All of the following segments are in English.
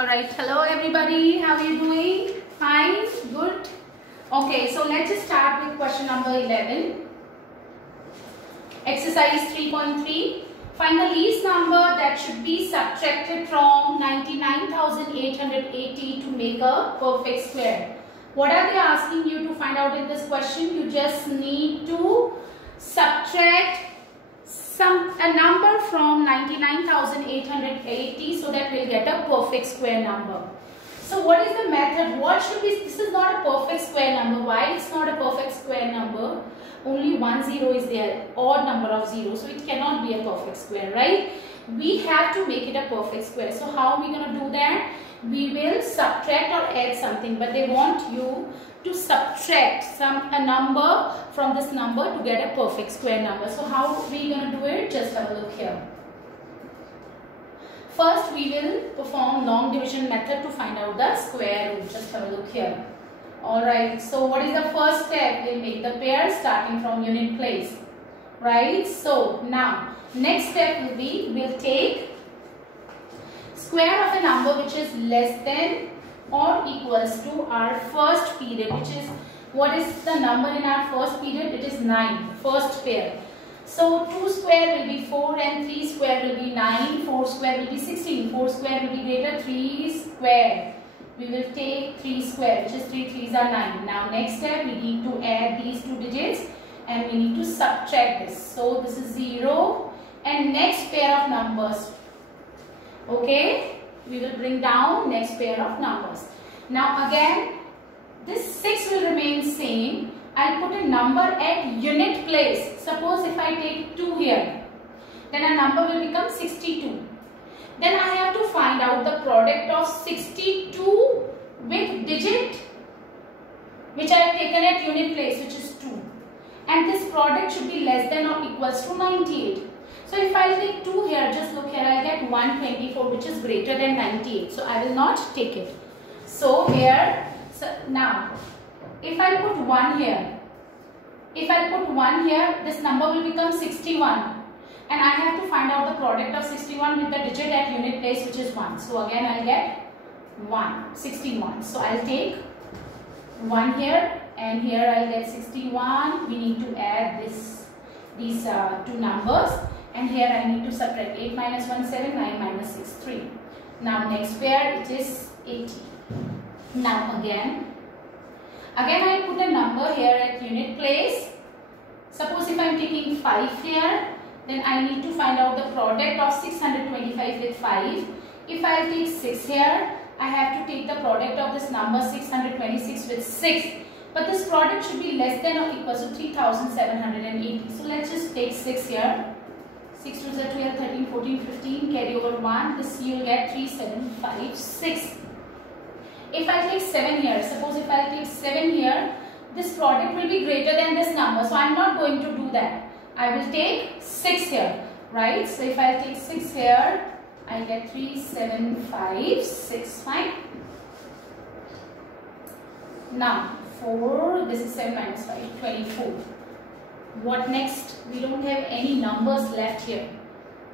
Alright, hello everybody, how are you doing? Fine? Good? Okay, so let's just start with question number 11. Exercise 3.3. Find the least number that should be subtracted from 99,880 to make a perfect square. What are they asking you to find out in this question? You just need to subtract a number from 99,880 so that we'll get a perfect square number. So what is the method? What should be, this is not a perfect square number. Why it's not a perfect square number? Only one zero is there, odd number of zeros, so it cannot be a perfect square, right? We have to make it a perfect square. So how are we going to do that? We will subtract or add something, but they want you to subtract a number from this number to get a perfect square number. So how are we going to do it? Just have a look here. First we will perform long division method to find out the square root. Just have a look here. Alright, so what is the first step? We'll make the pair starting from unit place. Right? So now next step will be, we'll take square of a number which is less than or equals to our first period, which is, what is the number in our first period? It is 9, first pair. So 2 square will be 4 and 3 square will be 9, 4 square will be 16, 4 square will be greater 3 square. We will take 3 square, which is 3 3s are 9. Now next step, we need to add these two digits and we need to subtract this. So this is 0 and next pair of numbers. Okay, we will bring down next pair of numbers. Now again, this 6 will remain same. I'll put a number at unit place. Suppose if I take 2 here, then a number will become 62. Then I have to find out the product of 62 with digit which I have taken at unit place, which is 2. And this product should be less than or equals to 98. So if I take 2 here, just look here, I get 124, which is greater than 98. So I will not take it. So here, now if I put 1 here, this number will become 61. And I have to find out the product of 61 with the digit at unit place, which is 1. So again I'll get 61. So I'll take 1 here and here I'll get 61. We need to add these two numbers. And here I need to subtract 8 minus 1, 7, 9 minus 6, 3. Now next pair, it is 80. Now again I put a number here at unit place. Suppose if I am taking 5 here, then I need to find out the product of 625 with 5. If I take 6 here, I have to take the product of this number 626 with 6. But this product should be less than or equal to 3780. So let's just take 6 here. 6 2s are 12, 13, 14, 15, carry over 1. This you will get 3, 7, 5, 6. If I take 7 here, suppose if I take 7 here, this product will be greater than this number. So I am not going to do that. I will take 6 here, right? So if I take 6 here, I get 3, 7, 5, 6, fine. Now 4, this is 7 minus 5, 24. What next? We don't have any numbers left here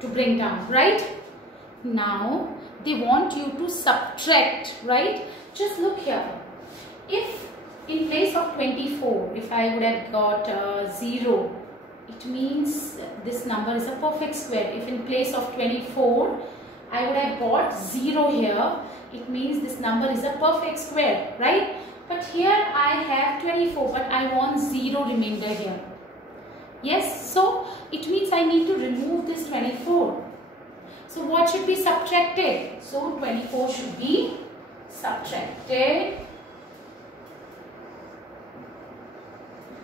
to bring down, right? Now they want you to subtract, right? Just look here. If in place of 24, if I would have got 0, it means this number is a perfect square. If in place of 24, I would have got 0 here, it means this number is a perfect square, right? But here I have 24, but I want 0 remainder here. Yes, so it means I need to remove this 24. So what should be subtracted? So 24 should be subtracted.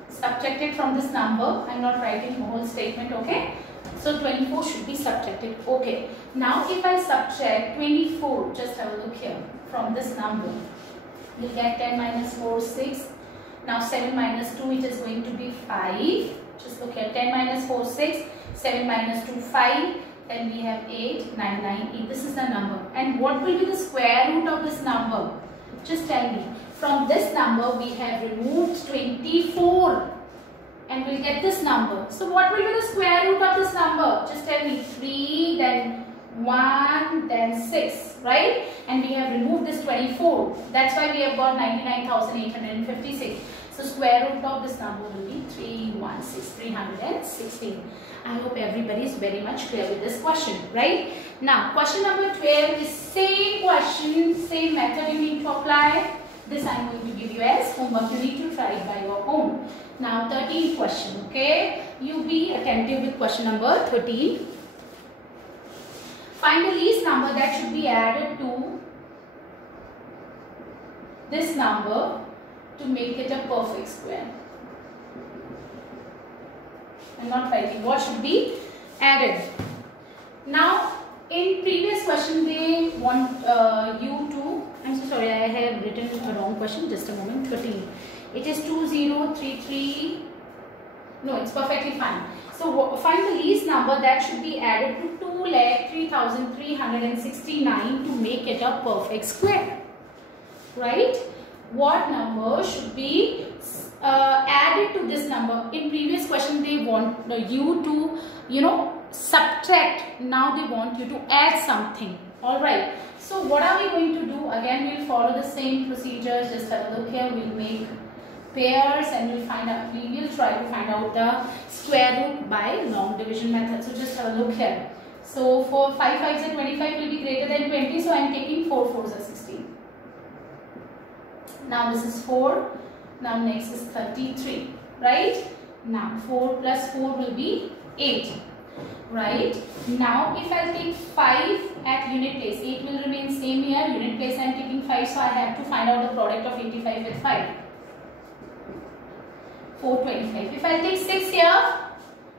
Subtracted from this number. I am not writing the whole statement, okay? So 24 should be subtracted. Okay. Now if I subtract 24, just have a look here, from this number, you will get 10 minus 4, 6. Now 7 minus 2, it is going to be 5. Just look here, 10 minus 4, 6. 7 minus 2, 5. Then we have 8, 9, 9, 8. This is the number. And what will be the square root of this number? Just tell me. From this number, we have removed 24. And we'll get this number. So what will be the square root of this number? Just tell me. 3, then 1, then 6, right? And we have removed this 24. That's why we have got 99,856. So square root of this number will be 316. I hope everybody is very much clear with this question, right? Now, question number 12 is same question, same method you need to apply. This I am going to give you as homework. You need to try it by your own. Now, 13th question, okay? You be attentive with question number 13. Find the least number that should be added to this number to make it a perfect square. I'm not writing what should be added. Now, in previous question they want you to, I'm so sorry, I have written a wrong question, just a moment. 13. It is 2033. No, it's perfectly fine. So find the least number that should be added to 2,03,369 to make it a perfect square, right? What number should be added to this number? In previous question they want you to, subtract. Now they want you to add something. All right. So what are we going to do? Again, we'll follow the same procedures. Just have a look here. We'll make pairs and we'll find out. We will try to find out the square root by long division method. So just have a look here. So for 5 5s are 25 will be greater than 20. So I am taking 4 4s are 16. Now this is 4. Now next is 33. Right? Now 4 plus 4 will be 8. Right? Now if I take 5 at unit place, 8 will remain same here. Unit place I am taking 5. So I have to find out the product of 85 with 5. 425. If I take 6 here,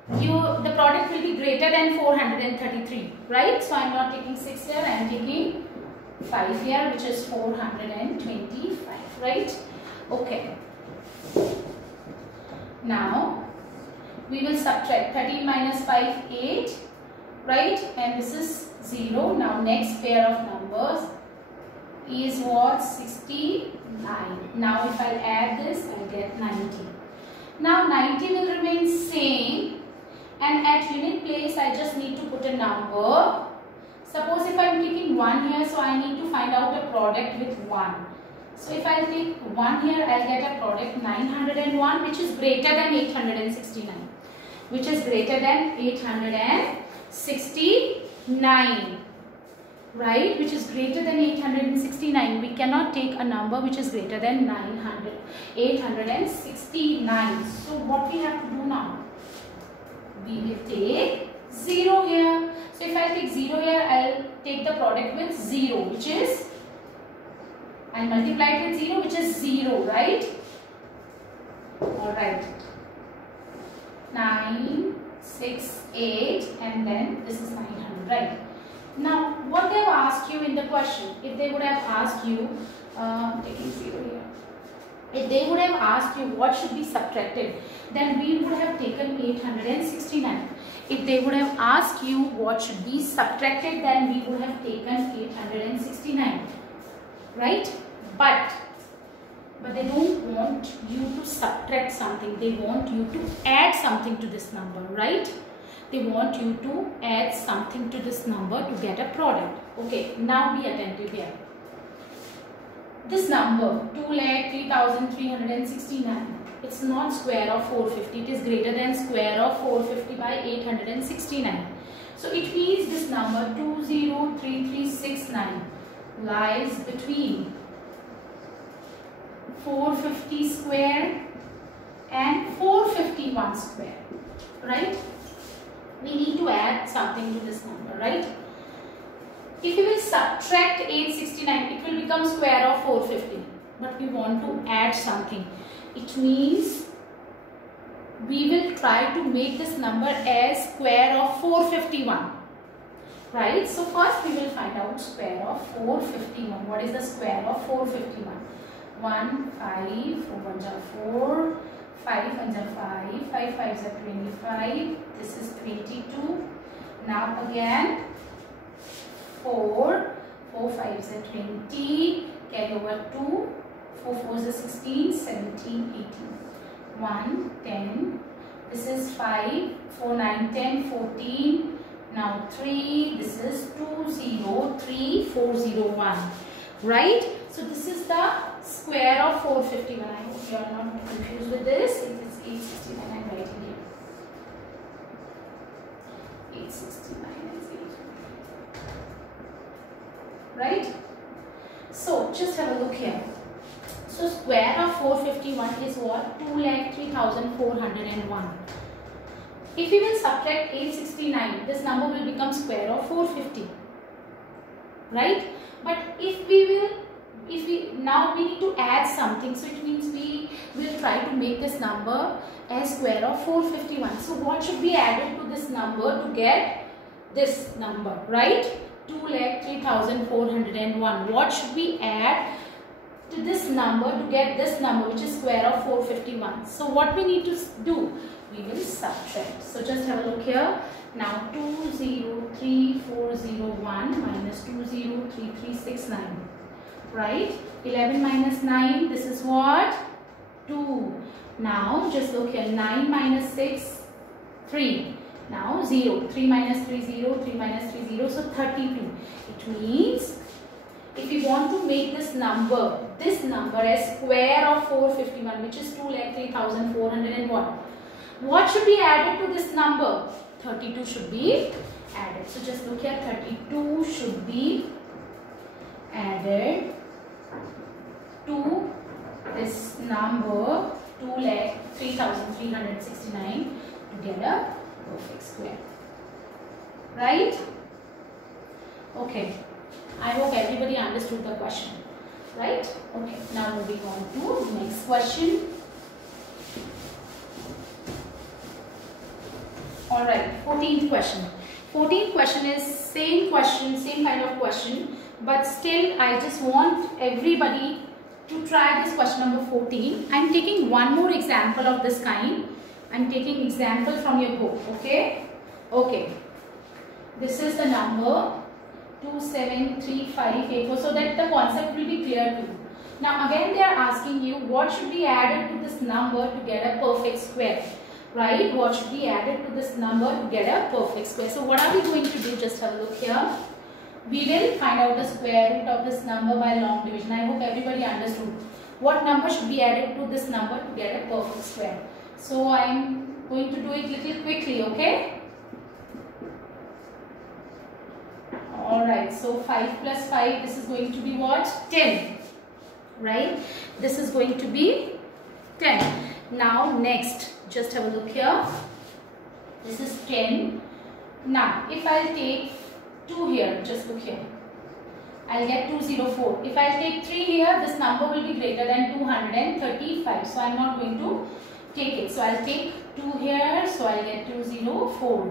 the product will be greater than 433, right? So I am not taking 6 here, I am taking 5 here, which is 425, right? Okay. Now we will subtract 13 minus 5, 8, right? And this is 0. Now next pair of numbers is what? 69. Now if I add this, I get 90. Now 90 will remain same, and at unit place I just need to put a number. Suppose if I am taking 1 here, so I need to find out a product with 1. So if I take 1 here, I will get a product 901, which is greater than 869. Which is greater than 869. Right? Which is greater than 869. We cannot take a number which is greater than 869. So what we have to do now? We will take 0 here. So if I take 0 here, I will take the product with 0, which is, I multiply it with 0, which is 0, right? Alright. 9, 6, 8, and then this is 900, right? Now, what they have asked you in the question, if they would have asked you, taking 0 here, if they would have asked you what should be subtracted, then we would have taken 869. If they would have asked you what should be subtracted, then we would have taken 869, right? But they don't want you to subtract something. They want you to add something to this number, right? They want you to add something to this number to get a product. Okay, now be attentive here. This number 2,03,369, it's not square of 450. It is greater than square of 450 by 869. So it means this number 203369 lies between 450 square and 451 square, right? We need to add something to this number, right? If you will subtract 869, it will become square of 450. But we want to add something. It means we will try to make this number as square of 451. Right? So first we will find out square of 451. What is the square of 451? 1, 5, 4 1s are 4, 5 1s are 5, 5 5s are 25, this is 22. Now again 4, 4 5s are 20, carry over 2, 4 4s are 16, 17, 18, 1, 10, this is 5, 4 9, 10, 14, Now 3, this is 203401, right? So this is the square of 451. I hope you are not confused with this. It is 869. I am writing here. 869 is 8. Right? So just have a look here. So square of 451 is what? 2,03,401. If we will subtract 869, this number will become square of 450. Right? But if we now we need to add something, so it means we will try to make this number as square of 451. So what should be added to this number to get this number, right? 2,03,401. What should we add to this number to get this number, which is square of 451? So what we need to do? We will subtract. So just have a look here. Now 203,401 minus 203369. Right? 11 minus 9, this is what? 2. Now just look here. 9 minus 6, 3. Now 0. 3 minus 3, 0. 3 minus 3, 0. So 32. It means if you want to make this number as square of 451, which is 2,03,401, what should be added to this number? 32 should be added. So just look here. 32 should be added to this number 2,03,369 to get a perfect square. Right? Okay. I hope everybody understood the question. Right? Okay. Now moving on to next question. Alright, 14th question. 14th question is same kind of question, but still I just want everybody to try this question number 14. I am taking one more example of this kind. I am taking example from your book, okay? Okay. This is the number 273584, so that the concept will be clear to you. Now again they are asking you what should be added to this number to get a perfect square. Right? What should be added to this number to get a perfect square? So what are we going to do? Just have a look here. We will find out the square root of this number by long division. I hope everybody understood. What number should be added to this number to get a perfect square? So I am going to do it little quickly, okay? Alright, so 5 plus 5, this is going to be what? 10. Right? This is going to be 10. Now next. Just have a look here. This is 10. Now, if I'll take 2 here, just look here. I'll get 204. If I'll take 3 here, this number will be greater than 235. So, I'm not going to take it. So, I'll take 2 here. So, I'll get 204.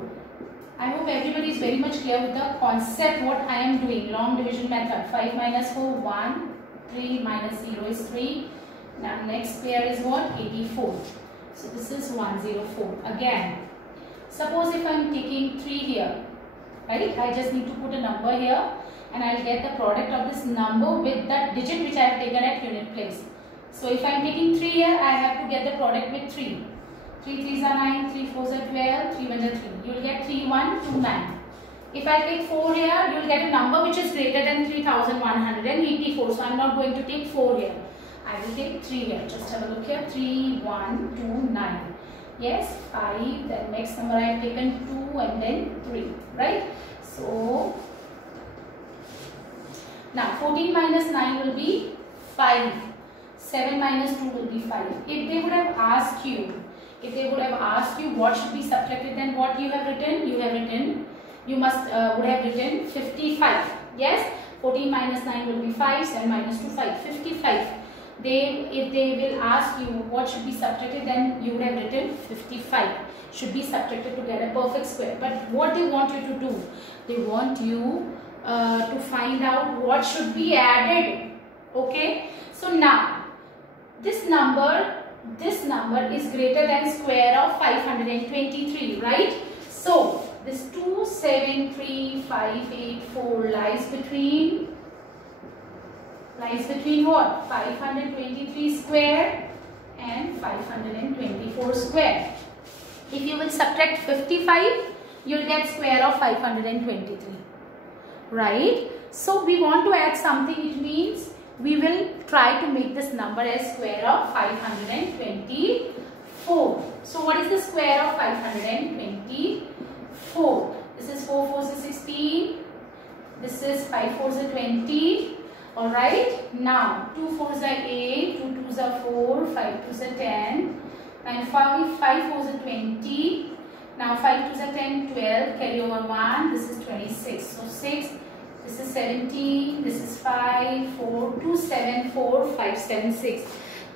I hope everybody is very much clear with the concept what I am doing. Long division method. 5 minus 4, 1. 3 minus 0 is 3. Now, next pair is what? 84. So this is 104. Again, suppose if I am taking 3 here, right? I just need to put a number here and I will get the product of this number with that digit which I have taken at unit place. So if I am taking 3 here, I have to get the product with 3. 3 3s are 9, 3 4s are 12, 3 1s are 3. You will get 3129. If I take 4 here, you will get a number which is greater than 3184. So I am not going to take 4 here. I will take 3 here. Just have a look here. 3, 1, 2, 9. Yes, 5. Then next number I have taken 2 and then 3. Right? So, now 14 minus 9 will be 5. 7 minus 2 will be 5. If they would have asked you, what should be subtracted, then what you have written? You would have written 55. Yes? 14 minus 9 will be 5. 7 minus 2, 5. 55. If they will ask you what should be subtracted, then you would have written 55 should be subtracted to get a perfect square. But what they want you to do, they want you to find out what should be added. Okay, so now this number is greater than square of 523, right? So this 273584 lies between what? 523 square and 524 square. If you will subtract 55 you'll get square of 523, right? So we want to add something, it means we will try to make this number as square of 524. So what is the square of 524? This is 4 4s is 16. This is 5 4s are 20. Alright. Now 2 4s are 8. 2 2s are 4. 5 2s are 10. And 5 4s are 20. Now 5 2s are 10, 12. Carry over 1. This is 26. So 6. This is 17. This is 5 4 2 7 4 5 7 6.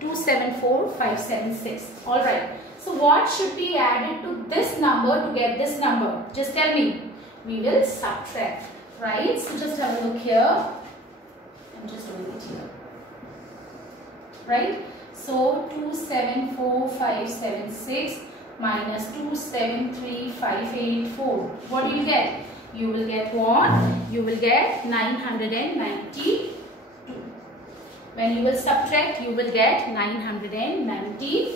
2 7 4 5 7 6. Alright. So what should be added to this number to get this number? Just tell me. We will subtract, right? So just have a look here. I'm just doing it here, right? So 2 7 4 5 7 6 minus 2 7 3 5 8 4. What do you get? You will get what? You will get 992. When you will subtract, you will get 992.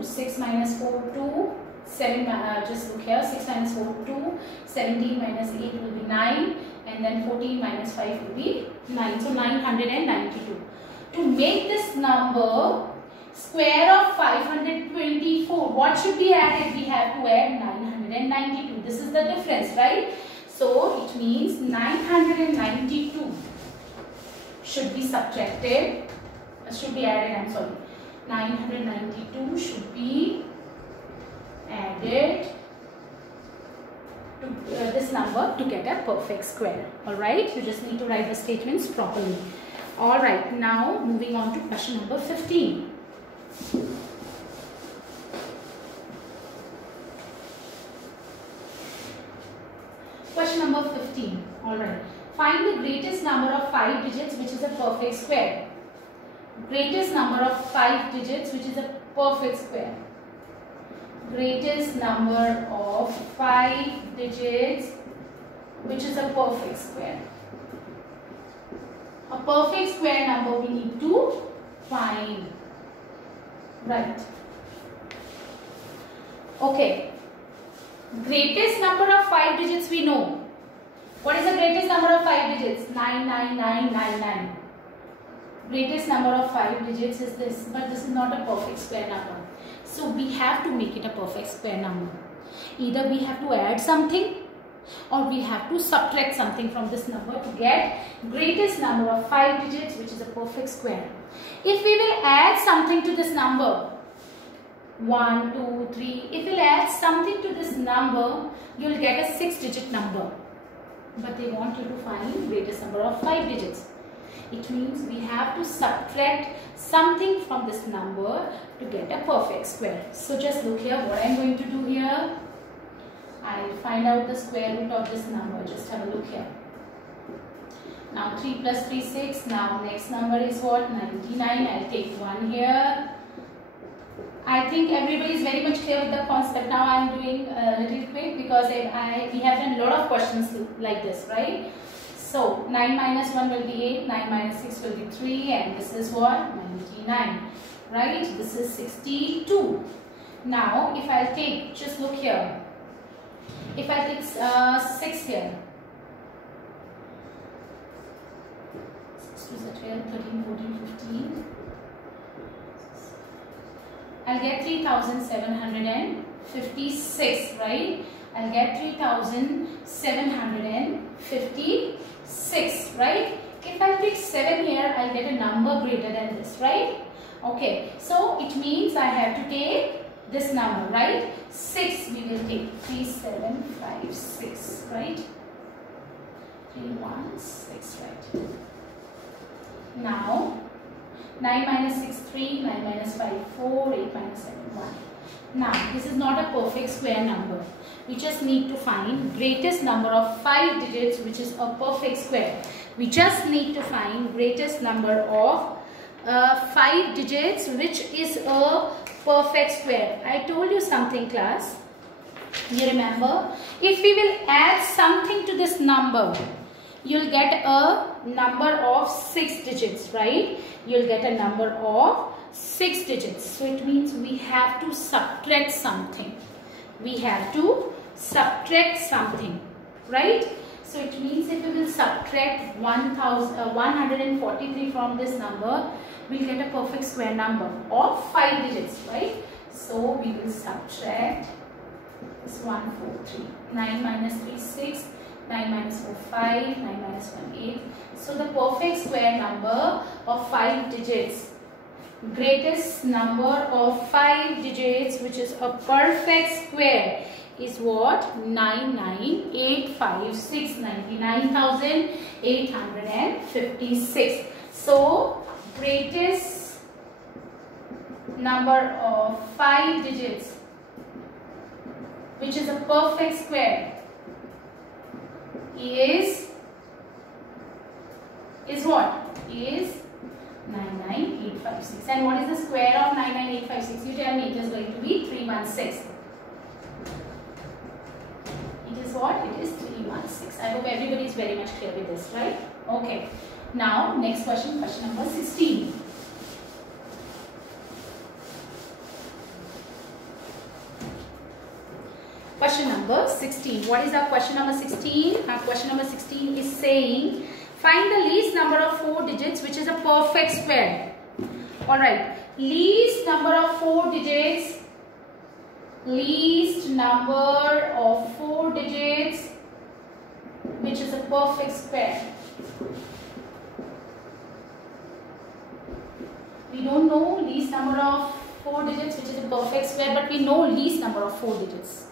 6 minus 4, 2. 7, just look here. 6 minus 4, 2. 17 minus 8 will be 9. And then 14 minus 5 will be 9. So 992. To make this number square of 524, what should be added? We have to add 992. This is the difference, right? So it means 992 should be subtracted, should be added, I'm sorry. 992 should be added to this number to get a perfect square. Alright, you just need to write the statements properly. Alright, now moving on to question number 15. Question number 15. Alright. Find the greatest number of 5 digits which is a perfect square. Greatest number of 5 digits which is a perfect square. Greatest number of 5 digits which is a perfect square. A perfect square number we need to find. Right. Okay. Greatest number of 5 digits we know. What is the greatest number of 5 digits? 99999. Greatest number of 5 digits is this, but this is not a perfect square number. So we have to make it a perfect square number. Either we have to add something or we have to subtract something from this number to get greatest number of 5 digits which is a perfect square. If we will add something to this number, 1, 2, 3, if we'll add something to this number, you'll get a 6-digit number. But they want you to find greatest number of 5 digits. It means we have to subtract something from this number to get a perfect square. So just look here what I'm going to do here. I'll find out the square root of this number. Just have a look here. Now 3 plus 3 6. Now next number is what? 99. I'll take 1 here. I think everybody is very much clear with the concept. Now I am doing a little quick because we have done a lot of questions like this, right? So 9 minus 1 will be 8, 9 minus 6 will be 3, and this is what? 99, right? This is 62. Now if I take, just look here. If I take 6 here, 6 2 is 12, 13, 14, 15. I'll get 3756, right? I'll get 3756, right? If I pick 7 here, I'll get a number greater than this, right? Okay, so it means I have to take this number, right? 6 we will take, 3756, right? 316, right? Now 9 minus 6, 3, 9 minus 5, 4, 8 minus 7, 1. Now, this is not a perfect square number. We just need to find greatest number of 5 digits which is a perfect square. We just need to find greatest number of 5 digits which is a perfect square. I told you something, class. You remember? If we will add something to this number, you'll get a number of 6 digits, right? You'll get a number of So it means we have to subtract something. We have to subtract something, right? So it means if we will subtract 143 from this number, we'll get a perfect square number of 5 digits, right? So we will subtract this 143. 9 minus 3 6, 9 minus 4 5, 9 minus 1 8. So the perfect square number of 5 digits, greatest number of 5 digits which is a perfect square, is what? 99856, 99,856. So greatest number of 5 digits which is a perfect square is what? Is 99856. And what is the square of 99856? You tell me. It is going to be 316. It is what? It is 316. I hope everybody is very much clear with this, right? Okay. Now, next question, question number 16. Question number 16. What is our question number 16? Our question number 16 is saying, find the least number of 4 digits which is a perfect square. Alright. Least number of 4 digits. Least number of 4 digits which is a perfect square. We don't know least number of 4 digits which is a perfect square, but we know least number of 4 digits.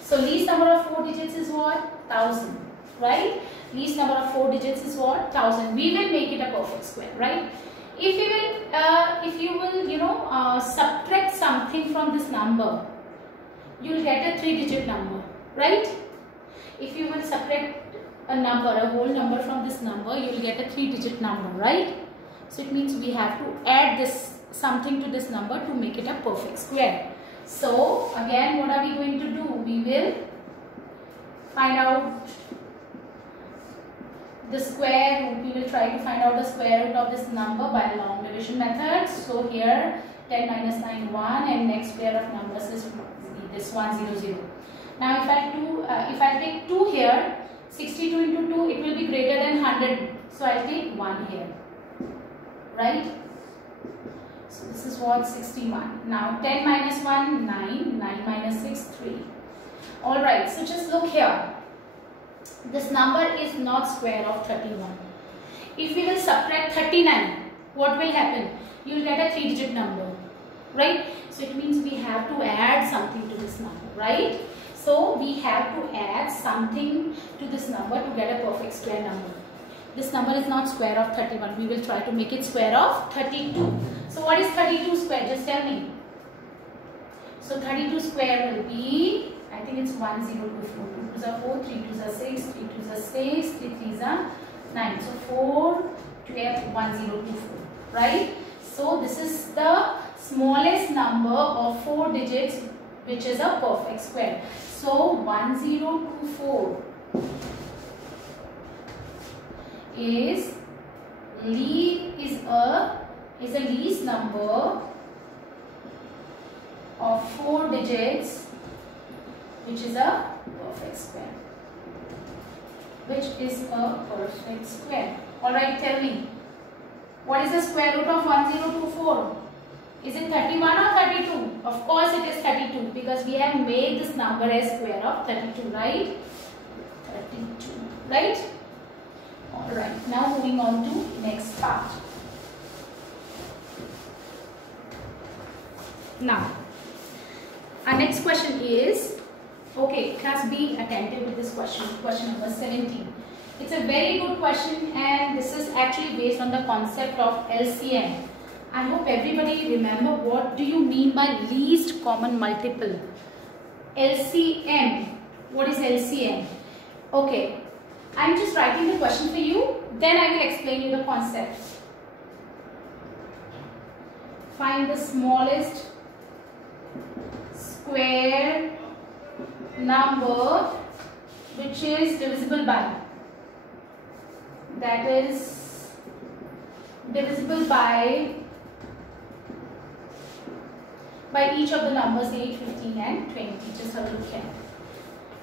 So least number of 4 digits is what? 1000, right? Least number of 4 digits is what? 1000. We will make it a perfect square, right? If you will, subtract something from this number, you will get a 3-digit number, right? If you will subtract a number, a whole number from this number, you will get a 3-digit number, right? So it means we have to add this something to this number to make it a perfect square. So again, what are we going to do? We will find out the square root. We will try to find out the square root of this number by long division method. So here 10 minus 9 1, and next pair of numbers is this 1 0 0. Now if I take 2 here, 62 into 2, it will be greater than 100. So I will take 1 here, right? So this is what? 61. Now 10 minus 1, 9. 9 minus 6, 3. Alright, so just look here. This number is not square of 31. If we will subtract 39, what will happen? You will get a 3-digit number, right? So it means we have to add something to this number, right? So we have to add something to this number to get a perfect square number. This number is not square of 31. We will try to make it square of 32. So what is 32 square? Just tell me. So 32 square will be, I think it's 1024. 2 2s are 4, 3 2s are 6, 3 2s are 6, 3 3s are 9. So 4, 12, 1024, right? So this is the smallest number of 4 digits which is a perfect square. So 1024 is a least number of 4 digits which is a perfect square. Which is a perfect square. Alright, tell me. What is the square root of 1024? Is it 31 or 32? Of course it is 32 because we have made this number as square of 32, right? 32, right? Alright, now moving on to next part. Now, our next question is, okay, class be attentive with this question, question number 17. It's a very good question and this is actually based on the concept of LCM. I hope everybody remember what do you mean by least common multiple. LCM. What is LCM? Okay, I'm just writing the question for you, then I will explain you the concept. Find the smallest square number which is divisible by. That is divisible by each of the numbers 8, 15 and 20. Just have a look here.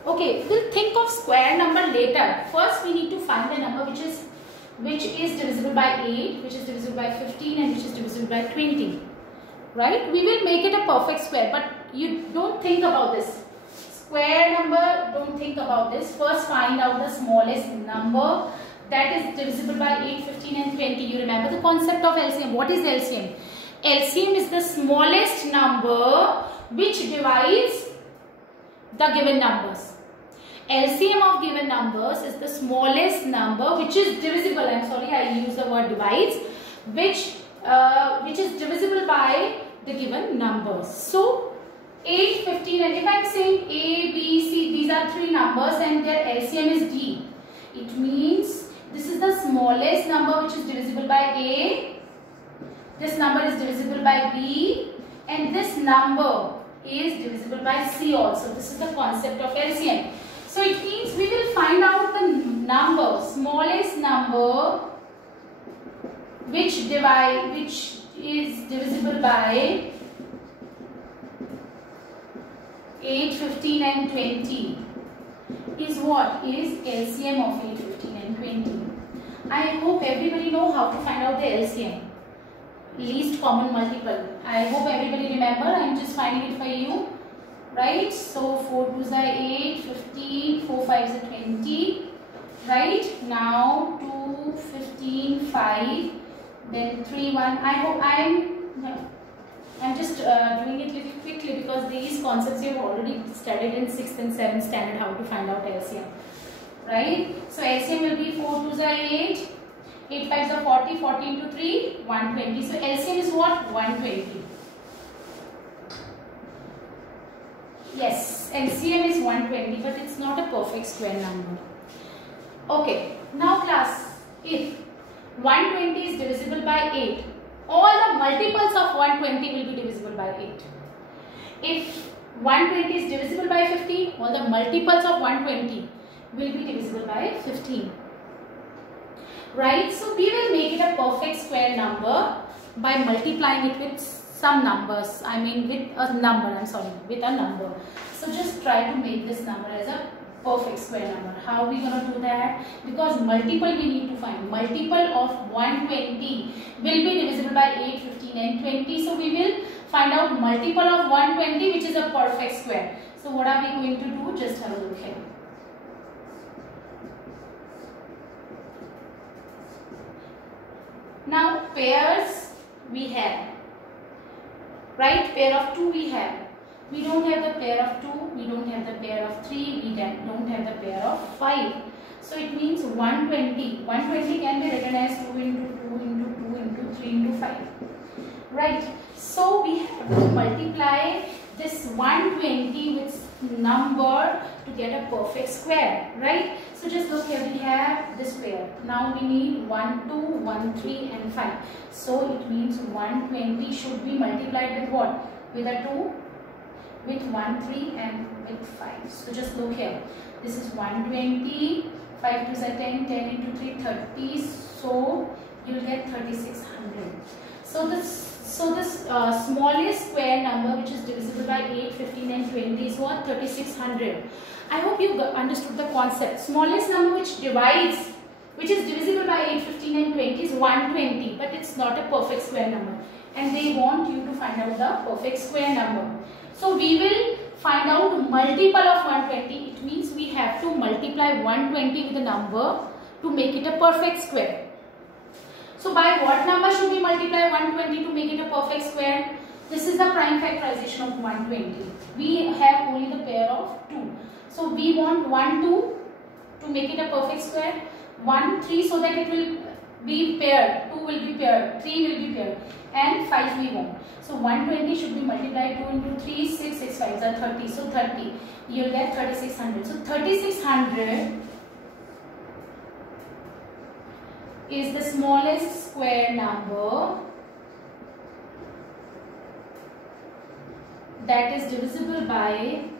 Okay, we'll think of square number later. First we need to find the number which is divisible by 8, which is divisible by 15 and which is divisible by 20. Right? We will make it a perfect square, but you don't think about this. Square number, don't think about this. First find out the smallest number that is divisible by 8, 15 and 20. You remember the concept of LCM. What is LCM? LCM is the smallest number which divides the given numbers. LCM of given numbers is the smallest number which is divisible. I'm sorry, I use the word divides, which is divisible by the given numbers. So 8, 15, and if I'm saying A, B, C, these are three numbers and their LCM is D. It means this is the smallest number which is divisible by A, this number is divisible by B, and this number is divisible by C also. This is the concept of LCM. So it means we will find out the number, smallest number which is divisible by 8, 15 and 20 is what? Is LCM of 8, 15 and 20. I hope everybody know how to find out the LCM. Least common multiple. I hope everybody remember. I am just finding it for you. Right? So 4 2s are 8, 15, 4 5s are 20. Right? Now 2, 15, 5, then 3, 1. I hope I'm just doing it little quickly because these concepts you have already studied in 6th and 7th standard how to find out LCM. Right? So LCM will be 4 2s are 8, 8 5s are 40, 40 into 3, 120. So LCM is what? 120. Yes, LCM is 120, but it's not a perfect square number. Okay, now class, if 120 is divisible by 8, all the multiples of 120 will be divisible by 8. If 120 is divisible by 15, all the multiples of 120 will be divisible by 15. Right? So we will make it a perfect square number by multiplying it with some numbers. I mean with a number, with a number. So just try to make this number as a perfect square number. How are we going to do that? Because multiple we need to find. Multiple of 120 will be divisible by 8, 15 and 20. So we will find out multiple of 120 which is a perfect square. So what are we going to do? Just have a look here. Now pairs we have. Right? Pair of 2 we have. We don't have the pair of 2, we don't have the pair of 3, we don't have the pair of 5. So it means 120. 120 can be written as 2 into 2 into 2 into 3 into 5. Right. So we have to multiply this 120 with number to get a perfect square. Right. So just look here, we have this pair. Now we need 1, 2, 1, 3 and 5. So it means 120 should be multiplied with what? With a 2, with 1, 3 and with 5. So just look here. This is 120, 5 2s are 10, 10 into 3, 30. So you will get 3600. So this smallest square number which is divisible by 8, 15 and 20 is what? 3600. I hope you understood the concept. Smallest number which is divisible by 8, 15 and 20 is 120, but it's not a perfect square number. And they want you to find out the perfect square number. So we will find out multiple of 120. It means we have to multiply 120 with a number to make it a perfect square. So by what number should we multiply 120 to make it a perfect square? This is the prime factorization of 120. We have only the pair of 2. So we want 1, 2 to make it a perfect square. 1, 3 so that it will be paired. 2 will be paired. 3 will be paired. And 5 we want. So 120 should be multiplied 2 into 3, 6, 6 5s are 30. So 30. You will get 3600. So 3600 is the smallest square number that is divisible by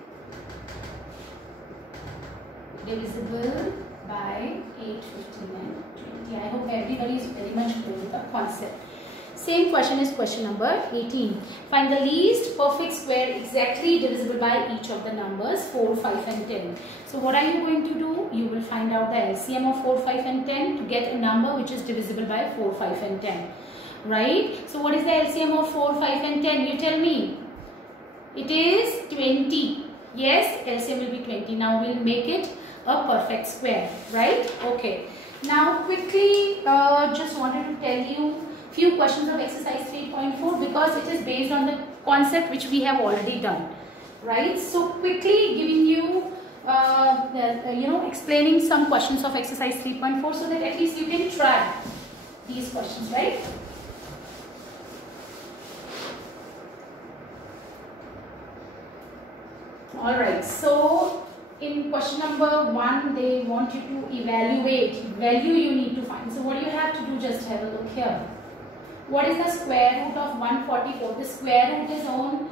8, 15 and 20. I hope everybody is very much clear with the concept. Same question is question number 18. Find the least perfect square exactly divisible by each of the numbers 4, 5 and 10. So what are you going to do? You will find out the LCM of 4, 5 and 10 to get a number which is divisible by 4, 5 and 10. Right? So what is the LCM of 4, 5 and 10? You tell me. It is 20. Yes, LCM will be 20. Now we'll make it a perfect square. Right? Okay. Now quickly just wanted to tell you few questions of exercise 3.4 because it is based on the concept which we have already done, right? So quickly giving you explaining some questions of exercise 3.4 so that at least you can try these questions, right? All right, so in question number 1 they want you to evaluate value you need to find. So what do you have to do? Just have a look here. What is the square root of 144? The square root is on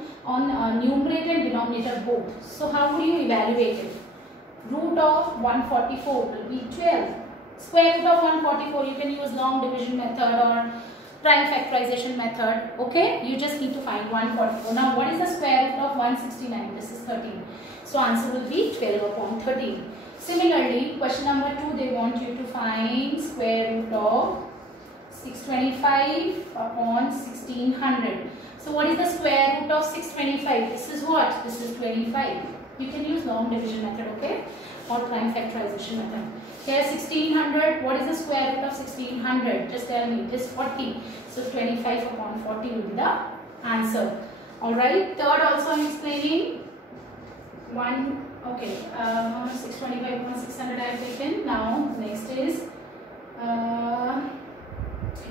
numerator and denominator both. So how will you evaluate it? Root of 144 will be 12. Square root of 144, you can use long division method or prime factorization method. Okay, you just need to find 144. Now what is the square root of 169? This is 13. So answer will be 12 upon 13. Similarly, question number 2, they want you to find square root of 625 upon 1600. So what is the square root of 625? This is what? This is 25. You can use long division method, okay? Or prime factorization method. Here 1600. What is the square root of 1600? Just tell me. It is 40. So 25 upon 40 will be the answer. Alright. Third also I am explaining. 625 upon 600 I have taken. Now next is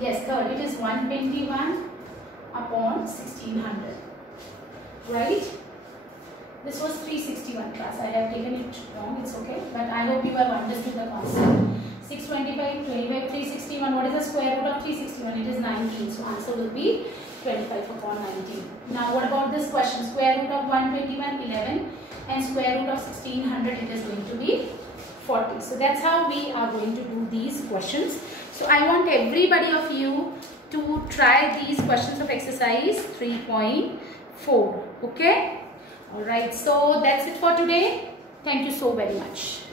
yes, third, it is 121 upon 1600, right? This was 361 class. I have taken it wrong, it's okay. But I hope you have understood the concept. 625, 25, 361. What is the square root of 361? It is 19. So answer will be 25 upon 19. Now what about this question? Square root of 121, 11. And square root of 1600, it is going to be 40. So that's how we are going to do these questions. So I want everybody of you to try these questions of exercise 3.4. Okay? Alright, so that's it for today. Thank you so very much.